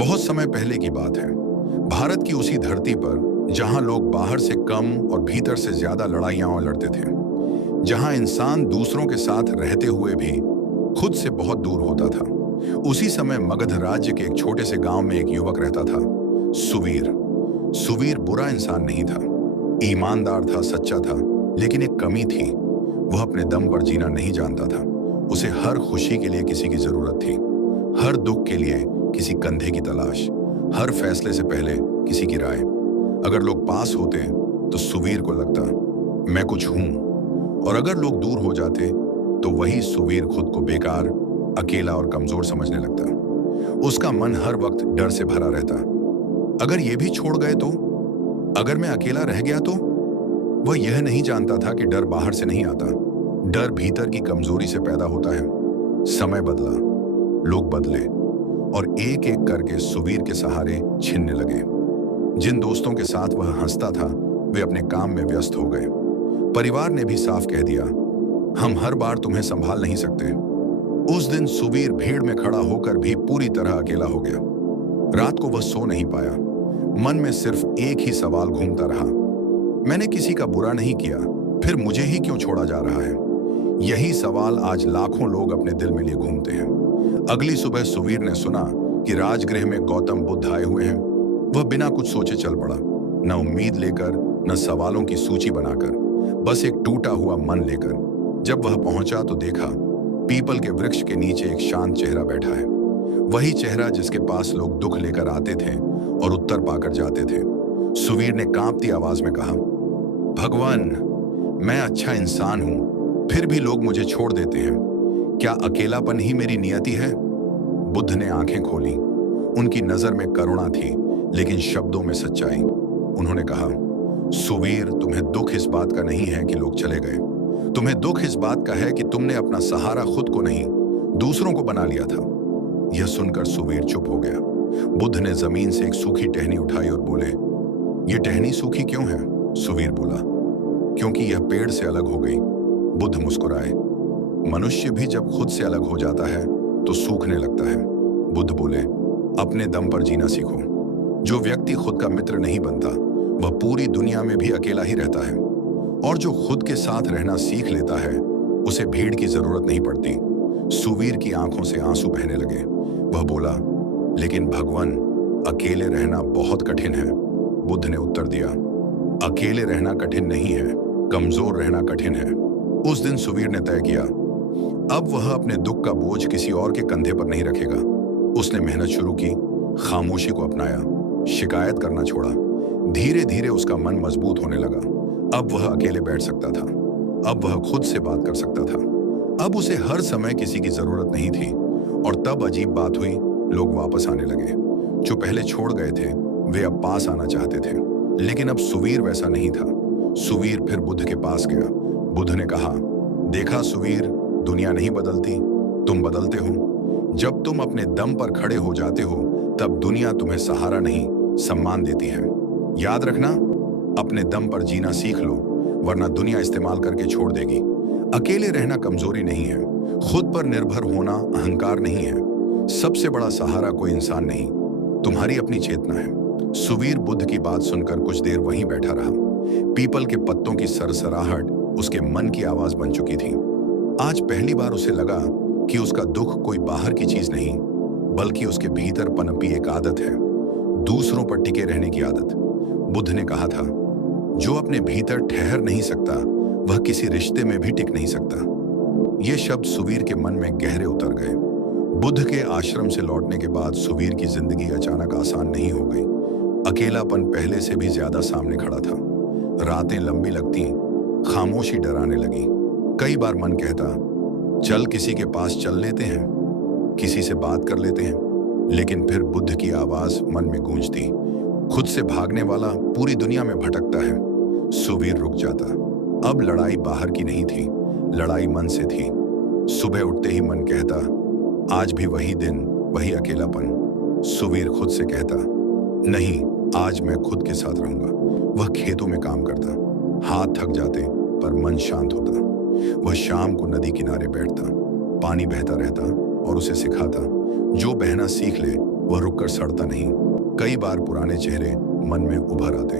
बहुत समय पहले की बात है। भारत की उसी धरती पर जहां लोग बाहर से कम और भीतर से ज्यादा लड़ाइयां लड़ते थे, जहां इंसान दूसरों के साथ रहते हुए भी खुद से बहुत दूर होता था। उसी समय मगध राज्य के एक छोटे से गांव में एक युवक रहता था, सुवीर। सुवीर बुरा इंसान नहीं था, ईमानदार था, सच्चा था, लेकिन एक कमी थी। वह अपने दम पर जीना नहीं जानता था। उसे हर खुशी के लिए किसी की जरूरत थी, हर दुख के लिए किसी कंधे की तलाश, हर फैसले से पहले किसी की राय। अगर लोग पास होते तो सुवीर को लगता मैं कुछ हूं, और अगर लोग दूर हो जाते तो वही सुवीर खुद को बेकार, अकेला और कमजोर समझने लगता। उसका मन हर वक्त डर से भरा रहता। अगर ये भी छोड़ गए तो, अगर मैं अकेला रह गया तो। वह यह नहीं जानता था कि डर बाहर से नहीं आता, डर भीतर की कमजोरी से पैदा होता है। समय बदला, लोग बदले, और एक एक करके सुवीर के सहारे छिनने लगे। जिन दोस्तों के साथ वह हंसता था वे अपने काम में व्यस्त हो गए। परिवार ने भी साफ कह दिया, हम हर बार तुम्हें संभाल नहीं सकते। उस दिन सुवीर भीड़ में खड़ा होकर भी पूरी तरह अकेला हो गया। रात को वह सो नहीं पाया। मन में सिर्फ एक ही सवाल घूमता रहा, मैंने किसी का बुरा नहीं किया, फिर मुझे ही क्यों छोड़ा जा रहा है। यही सवाल आज लाखों लोग अपने दिल में लिए घूमते हैं। अगली सुबह सुवीर ने सुना कि राजगृह में गौतम बुद्ध आए हुए हैं। वह बिना कुछ सोचे चल पड़ा, न उम्मीद लेकर, न सवालों की सूची बनाकर, बस एक टूटा हुआ मन लेकर। जब वह पहुंचा तो देखा पीपल के वृक्ष के नीचे एक शांत चेहरा बैठा है। वही चेहरा जिसके पास लोग दुख लेकर आते थे और उत्तर पाकर जाते थे। सुवीर ने कांपती आवाज में कहा, भगवान, मैं अच्छा इंसान हूं, फिर भी लोग मुझे छोड़ देते हैं। क्या अकेलापन ही मेरी नियति है? बुद्ध ने आंखें खोली। उनकी नजर में करुणा थी, लेकिन शब्दों में सच्चाई। उन्होंने कहा, सुवीर, तुम्हें दुख इस बात का नहीं है कि लोग चले गए। तुम्हें दुख इस बात का है कि तुमने अपना सहारा खुद को नहीं, दूसरों को बना लिया था। यह सुनकर सुवीर चुप हो गया। बुद्ध ने जमीन से एक सूखी टहनी उठाई और बोले, यह टहनी सूखी क्यों है? सुवीर बोला, क्योंकि यह पेड़ से अलग हो गई। बुद्ध मुस्कुराए, मनुष्य भी जब खुद से अलग हो जाता है तो सूखने लगता है। बुद्ध बोले, अपने दम पर जीना सीखो। जो व्यक्ति खुद का मित्र नहीं बनता वह पूरी दुनिया में भी अकेला ही रहता है, और जो खुद के साथ रहना सीख लेता है उसे भीड़ की जरूरत नहीं पड़ती। सुवीर की आंखों से आंसू बहने लगे। वह बोला, लेकिन भगवान, अकेले रहना बहुत कठिन है। बुद्ध ने उत्तर दिया, अकेले रहना कठिन नहीं है, कमजोर रहना कठिन है। उस दिन सुवीर ने तय किया, अब वह अपने दुख का बोझ किसी और के कंधे पर नहीं रखेगा। उसने मेहनत शुरू की, खामोशी को अपनाया, शिकायत करना छोड़ा। धीरे धीरे उसका मन मजबूत होने लगा। अब वह अकेले बैठ सकता था, अब वह खुद से बात कर सकता था, अब उसे हर समय किसी की जरूरत नहीं थी। और तब अजीब बात हुई, लोग वापस आने लगे। जो पहले छोड़ गए थे वे अब पास आना चाहते थे, लेकिन अब सुवीर वैसा नहीं था। सुवीर फिर बुद्ध के पास गया। बुद्ध ने कहा, देखा सुवीर, दुनिया नहीं बदलती, तुम बदलते हो। जब तुम अपने दम पर खड़े हो जाते हो तब दुनिया तुम्हें सहारा नहीं, सम्मान देती है। याद रखना, अपने दम पर जीना सीख लो, वरना दुनिया इस्तेमाल करके छोड़ देगी। अकेले रहना कमजोरी नहीं है, खुद पर निर्भर होना अहंकार नहीं है। सबसे बड़ा सहारा कोई इंसान नहीं, तुम्हारी अपनी चेतना है। सुवीर बुद्ध की बात सुनकर कुछ देर वहीं बैठा रहा। पीपल के पत्तों की सरसराहट उसके मन की आवाज बन चुकी थी। आज पहली बार उसे लगा कि उसका दुख कोई बाहर की चीज नहीं, बल्कि उसके भीतर पनपी एक आदत है, दूसरों पर टिके रहने की आदत। बुद्ध ने कहा था, जो अपने भीतर ठहर नहीं सकता वह किसी रिश्ते में भी टिक नहीं सकता। ये शब्द सुवीर के मन में गहरे उतर गए। बुद्ध के आश्रम से लौटने के बाद सुवीर की जिंदगी अचानक आसान नहीं हो गई। अकेलापन पहले से भी ज्यादा सामने खड़ा था। रातें लंबी लगती, खामोशी डराने लगी। कई बार मन कहता, चल किसी के पास चल लेते हैं, किसी से बात कर लेते हैं। लेकिन फिर बुद्ध की आवाज मन में गूंजती, खुद से भागने वाला पूरी दुनिया में भटकता है। सुवीर रुक जाता। अब लड़ाई बाहर की नहीं थी, लड़ाई मन से थी। सुबह उठते ही मन कहता, आज भी वही दिन, वही अकेलापन। सुवीर खुद से कहता, नहीं, आज मैं खुद के साथ रहूंगा। वह खेतों में काम करता, हाथ थक जाते पर मन शांत होता। वह शाम को नदी किनारे बैठता, पानी बहता रहता और उसे सिखाता, जो बहना सीख ले वह रुककर सड़ता नहीं। कई बार पुराने चेहरे मन में उभर आते,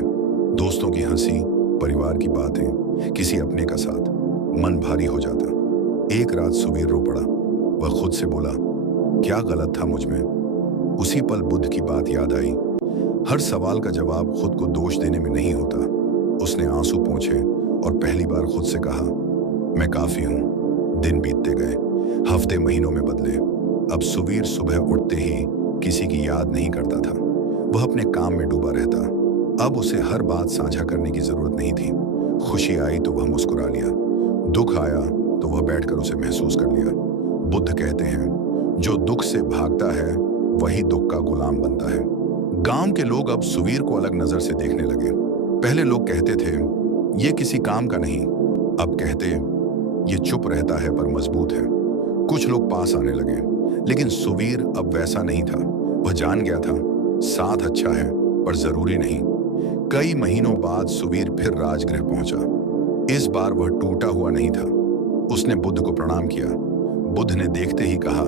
दोस्तों की हंसी, परिवार की बातें, किसी अपने का साथ। मन भारी हो जाता। एक रात सुबीर रो पड़ा। वह खुद से बोला, क्या गलत था मुझ में? उसी पल बुद्ध की बात याद आई, हर सवाल का जवाब खुद को दोष देने में नहीं होता। उसने आंसू पोंछे और पहली बार खुद से कहा, मैं काफी हूं। दिन बीतते गए, हफ्ते महीनों में बदले। अब सुबीर सुबह उठते ही किसी की याद नहीं करता था। वह अपने काम में डूबा रहता। अब उसे हर बात साझा करने की जरूरत नहीं थी। खुशी आई तो वह मुस्कुरा लिया, दुख आया तो वह बैठकर उसे महसूस कर लिया। बुद्ध कहते हैं, जो दुख से भागता है वही दुख का गुलाम बनता है। गांव के लोग अब सुवीर को अलग नजर से देखने लगे। पहले लोग कहते थे, ये किसी काम का नहीं। अब कहते, ये चुप रहता है पर मजबूत है। कुछ लोग पास आने लगे, लेकिन सुवीर अब वैसा नहीं था। वह जान गया था, साथ अच्छा है पर जरूरी नहीं। कई महीनों बाद सुवीर फिर राजगृह पहुंचा। इस बार वह टूटा हुआ नहीं था। उसने बुद्ध को प्रणाम किया। बुद्ध ने देखते ही कहा,